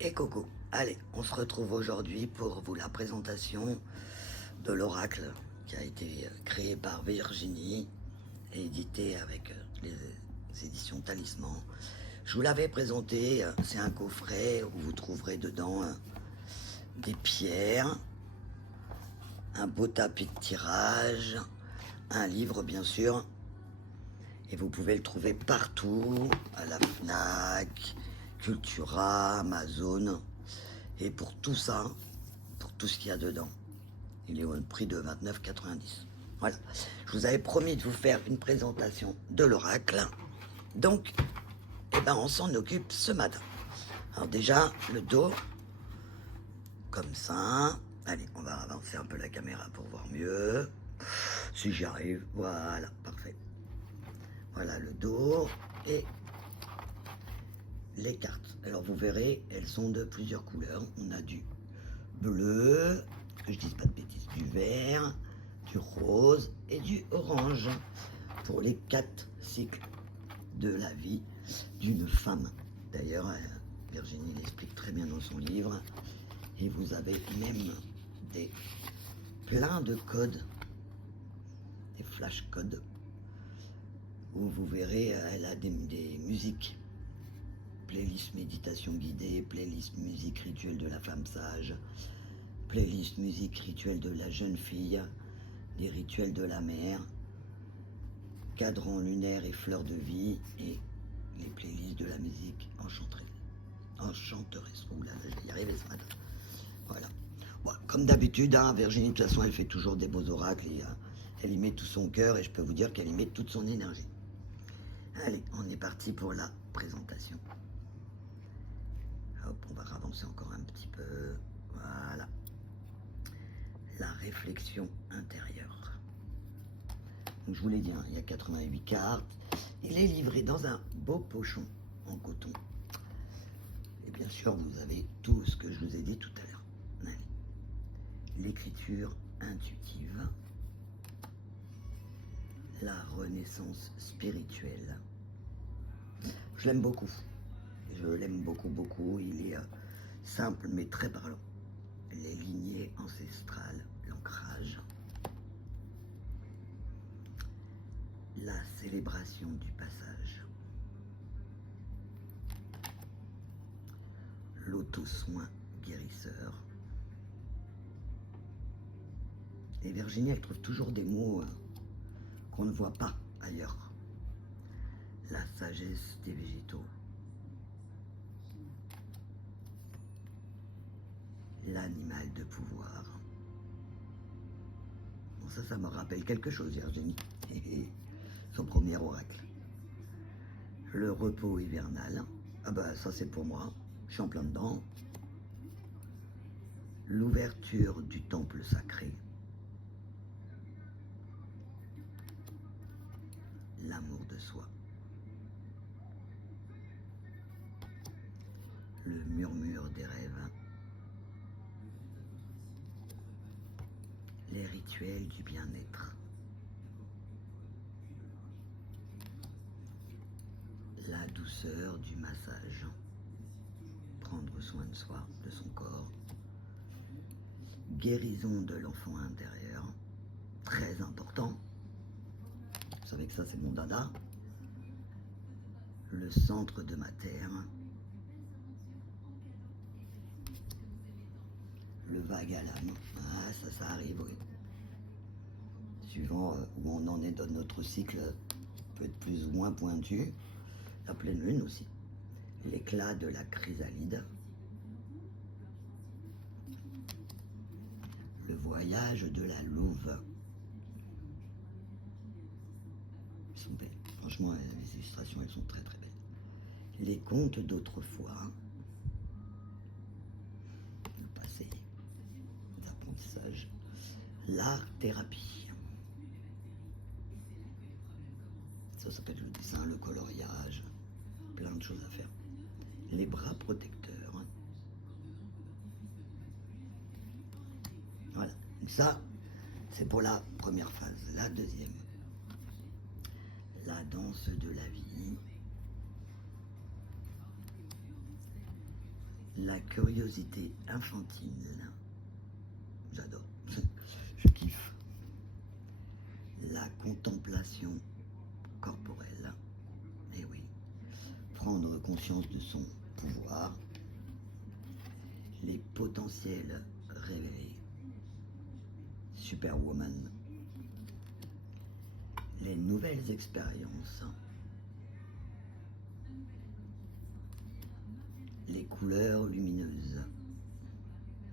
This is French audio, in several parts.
Et coucou, allez, on se retrouve aujourd'hui pour vous la présentation de l'oracle qui a été créé par Virginie et édité avec les éditions Talisman. Je vous l'avais présenté, c'est un coffret où vous trouverez dedans des pierres, un beau tapis de tirage, un livre bien sûr, et vous pouvez le trouver partout, à la FNAC, Cultura, Amazon. Et pour tout ça, pour tout ce qu'il y a dedans, il est au prix de 29,90. Voilà. Je vous avais promis de vous faire une présentation de l'oracle. Donc, eh ben, on s'en occupe ce matin. Alors déjà, le dos, comme ça. Allez, on va avancer un peu la caméra pour voir mieux. Si j'y arrive, voilà, parfait. Voilà le dos et les cartes. Alors vous verrez, elles sont de plusieurs couleurs. On a du bleu, que je dise pas de bêtises, du vert, du rose et du orange pour les 4 cycles de la vie d'une femme. D'ailleurs, Virginie l'explique très bien dans son livre. Et vous avez même plein de codes, des flash codes, où vous verrez, elle a des musiques. Playlist méditation guidée, playlist musique rituelle de la femme sage, playlist musique rituelle de la jeune fille, des rituels de la mère, cadran lunaire et fleurs de vie, et les playlists de la musique enchanteresse. Ouh là, je vais y arriver ce matin. Voilà. Bon, comme d'habitude, hein, Virginie, de toute façon, elle fait toujours des beaux oracles et elle y met tout son cœur, et je peux vous dire qu'elle y met toute son énergie. Allez, on est parti pour la présentation. Hop, on va avancer encore un petit peu. Voilà. La réflexion intérieure. Donc, je vous l'ai dit, hein, il y a 88 cartes. Il est livré dans un beau pochon en coton. Et bien sûr, vous avez tout ce que je vous ai dit tout à l'heure. L'écriture intuitive. La renaissance spirituelle. Je l'aime beaucoup. Je l'aime beaucoup, beaucoup. Il est simple mais très parlant. Les lignées ancestrales, l'ancrage. La célébration du passage. L'auto-soin guérisseur. Et Virginie, elle trouve toujours des mots qu'on ne voit pas ailleurs. La sagesse des végétaux. L'animal de pouvoir. Bon, ça me rappelle quelque chose, Virginie. Son premier oracle. Le repos hivernal. Ah bah ça c'est pour moi. Je suis en plein dedans. L'ouverture du temple sacré. L'amour de soi. Le murmure des rêves. Les rituels du bien-être. La douceur du massage. Prendre soin de soi, de son corps. Guérison de l'enfant intérieur. Très important. Vous savez que ça, c'est mon dada. Le centre de ma terre. Le vague à l'âme. Ah, ça arrive, oui. Suivant où on en est dans notre cycle, peut être plus ou moins pointu. La pleine lune aussi. L'éclat de la chrysalide. Le voyage de la louve. Elles sont belles. Franchement, les illustrations, elles sont très très belles. Les contes d'autrefois. Le passé. Les apprentissages. L'art-thérapie. Ça s'appelle le dessin, le coloriage. Plein de choses à faire. Les bras protecteurs. Voilà. Donc ça, c'est pour la première phase. La deuxième. La danse de la vie. La curiosité infantile. J'adore. Je kiffe. La contemplation corporelle. Et oui. Prendre conscience de son pouvoir. Les potentiels révélés. Superwoman. Les nouvelles expériences. Les couleurs lumineuses.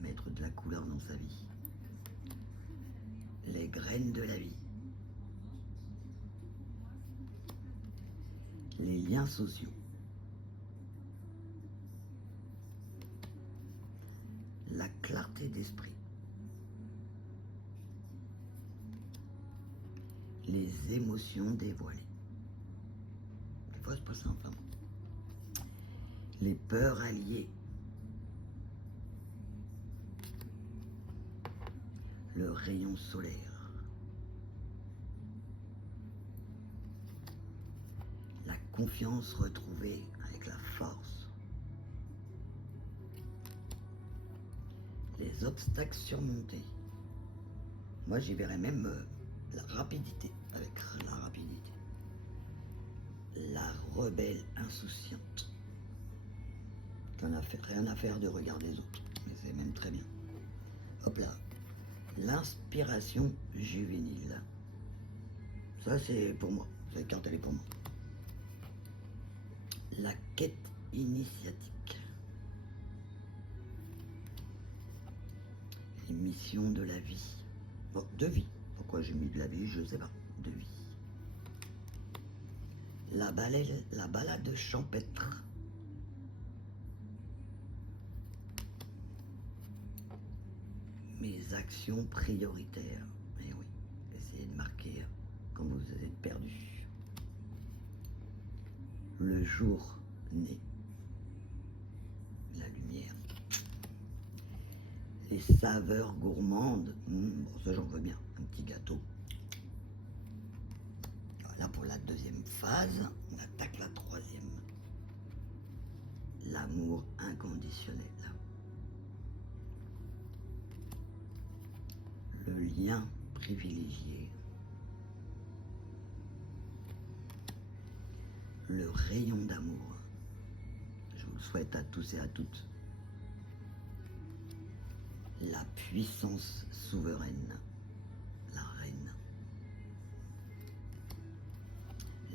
Mettre de la couleur dans sa vie. Les graines de la vie. Les liens sociaux. La clarté d'esprit. Les émotions dévoilées. Des fois, c'est pas simple. Les peurs alliées. Le rayon solaire. La confiance retrouvée avec la force. Les obstacles surmontés. Moi, j'y verrais même la rapidité, avec la rapidité. La rebelle insouciante. Rien à faire de regarder les autres, mais c'est même très bien. Hop là. L'inspiration juvénile. Ça, c'est pour moi. Cette carte, elle est pour moi. La quête initiatique. Les missions de la vie. Bon, de vie. Pourquoi j'ai mis de la vie, je ne sais pas. De vie. La balade champêtre. Mes actions prioritaires. Eh oui, essayez de marquer quand vous êtes perdu. Le jour né. La lumière. Les saveurs gourmandes. Bon, ça j'en veux bien. Un petit gâteau. Là pour la deuxième phase, on attaque la troisième. L'amour inconditionnel. Le lien privilégié. Le rayon d'amour. Je vous le souhaite à tous et à toutes. La puissance souveraine. La reine.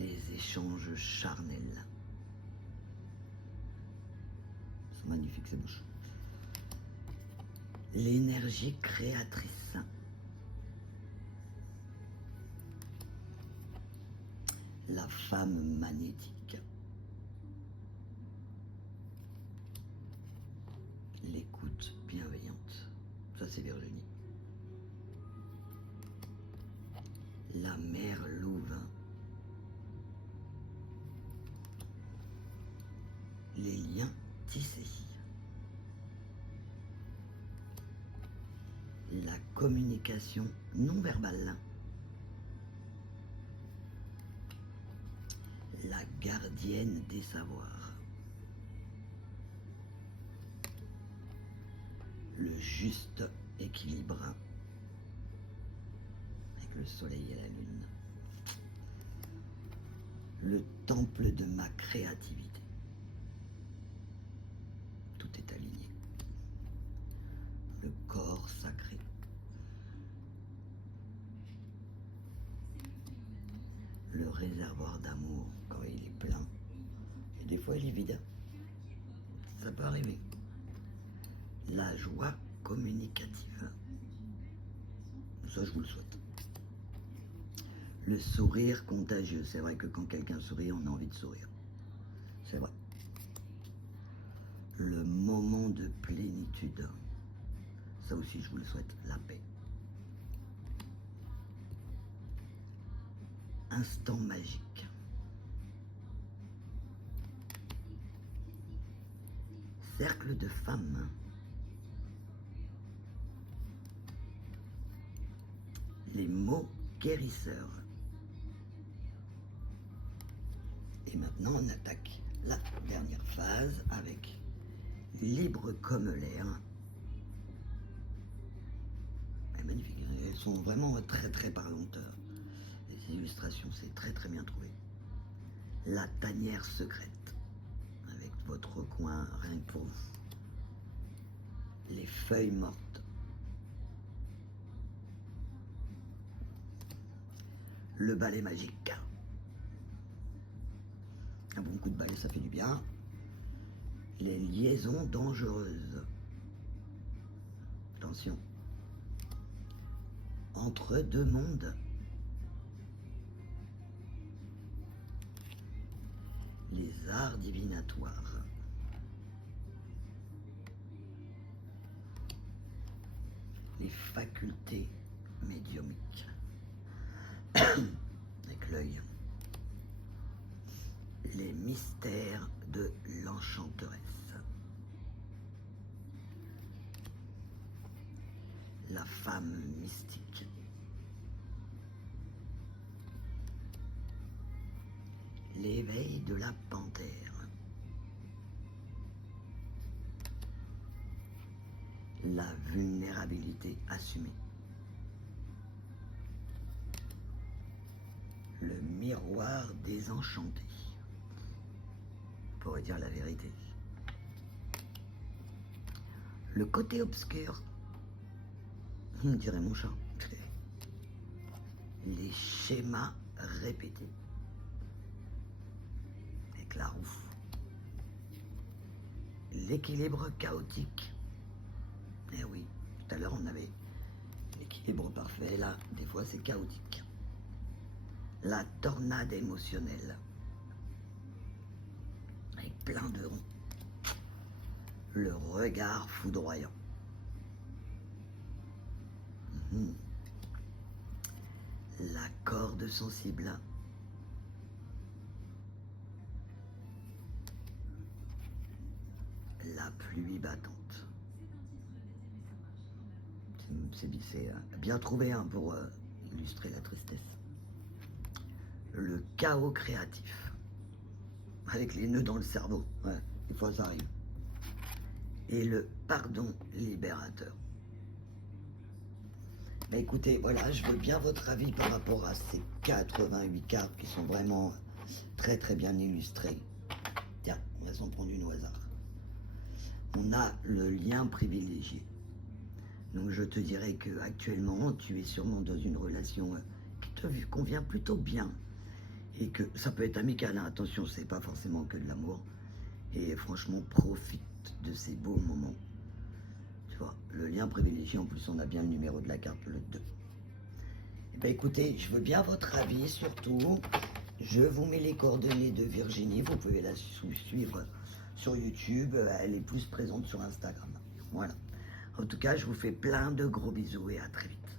Les échanges charnels. C'est magnifique ces bouches. L'énergie créatrice. La femme magnétique. L'écoute bienveillante. Ça, c'est Virginie. La mère louve. Les liens tissés. La communication non verbale. La gardienne des savoirs. Le juste équilibre avec le soleil et la lune. Le temple de ma créativité. Tout est aligné. Le corps sacré. Le réservoir d'amour quand il est plein. Et des fois il est vide. Ça peut arriver. La joie communicative. Ça, je vous le souhaite. Le sourire contagieux. C'est vrai que quand quelqu'un sourit, on a envie de sourire. C'est vrai. Le moment de plénitude. Ça aussi, je vous le souhaite. La paix. Instant magique. Cercle de femmes. Les mots guérisseurs. Et maintenant, on attaque la dernière phase avec libre comme l'air. Magnifique, elles sont vraiment très très parlantes. Les illustrations, c'est très très bien trouvé. La tanière secrète, avec votre coin rien que pour vous. Les feuilles mortes. Le balai magique. Un bon coup de balai, ça fait du bien. Les liaisons dangereuses. Attention. Entre deux mondes. Les arts divinatoires. Les facultés médiumiques. Avec l'œil. Les mystères de l'enchanteresse. La femme mystique. L'éveil de la panthère. La vulnérabilité assumée. Le miroir désenchanté. On pourrait dire la vérité. Le côté obscur. On dirait mon chat. Les schémas répétés. Avec la roue. L'équilibre chaotique. Eh oui, tout à l'heure on avait l'équilibre parfait, là, des fois c'est chaotique. La tornade émotionnelle. Avec plein de ronds. Le regard foudroyant. La corde sensible. La pluie battante. C'est bien trouvé hein, pour illustrer la tristesse. Le chaos créatif. Avec les nœuds dans le cerveau. Ouais, des fois ça arrive. Et le pardon libérateur. Mais écoutez, voilà, je veux bien votre avis par rapport à ces 88 cartes qui sont vraiment très très bien illustrées. Tiens, on va s'en prendre une au hasard. On a le lien privilégié. Donc je te dirais que actuellement tu es sûrement dans une relation qui te convient plutôt bien. Et que ça peut être amical, hein. Attention, c'est pas forcément que de l'amour. Et franchement, profite de ces beaux moments. Tu vois, le lien privilégié, en plus on a bien le numéro de la carte, le 2. Eh bien écoutez, je veux bien votre avis surtout. Je vous mets les coordonnées de Virginie, vous pouvez la suivre sur YouTube, elle est plus présente sur Instagram. Voilà. En tout cas, je vous fais plein de gros bisous et à très vite.